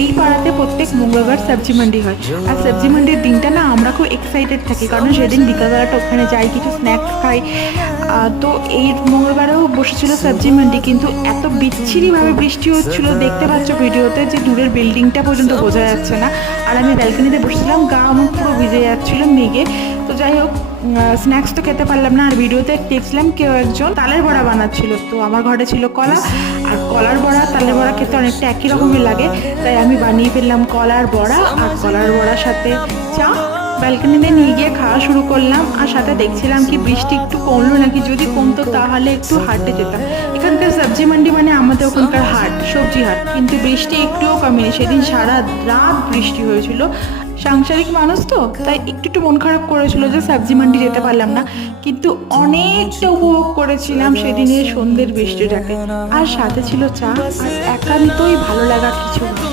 এই পাড়াতে প্রত্যেক মঙ্গলবার সবজি মান্ডি হয়। আর সবজি মান্ডির দিনটা না আমরা খুব এক্সাইটেড থাকি, কারণ সেদিন বিকালবেলাটা ওখানে যাই, কিছু স্ন্যাক্স খাই। তো এই মঙ্গলবারেও বসেছিল সবজি মান্ডি, কিন্তু এত বিচ্ছিরিভাবে বৃষ্টি হচ্ছিল, দেখতে পাচ্ছ ভিডিওতে, যে দূরের বিল্ডিংটা পর্যন্ত বোঝা যাচ্ছে না। আর আমি ব্যালকনিতে বসেছিলাম, গা আমার পুরো ভিজে যাচ্ছিল মেঘে। তো যাই হোক, স্ন্যাক্স তো খেতে পারলাম না। আর ভিডিওতে দেখছিলাম কেউ একজন তালের বড়া বানাচ্ছিল, তো আমার ঘরে ছিল কলা, আর কলার বড়া তালের বড়া খেতে অনেকটা একই রকমের লাগে, তাই আমি বানিয়ে ফেললাম কলার বড়া, আর কলার বড়ার সাথে চা। ব্যালকনিতে নিয়ে গিয়ে খাওয়া শুরু করলাম, আর সাথে দেখছিলাম কি বৃষ্টি একটু কমলো নাকি, যদি কমতো তাহলে একটু হাটে যেতাম। এখানকার সবজি মান্ডি মানে আমাদের ওখানকার হাট, সবজি হাট, কিন্তু বৃষ্টি একটুও কমেনি। সেদিন সারা রাত বৃষ্টি হয়েছিল। সাংসারিক মানুষ তো, তাই একটু একটু মন খারাপ করেছিল যে সবজি মান্ডি যেতে পারলাম না, কিন্তু অনেকটা উপভোগ করেছিলাম সেদিনের সন্ধ্যের বৃষ্টিটাকে। আর সাথে ছিল চা, আর একান্তই ভালো লাগার কিছু।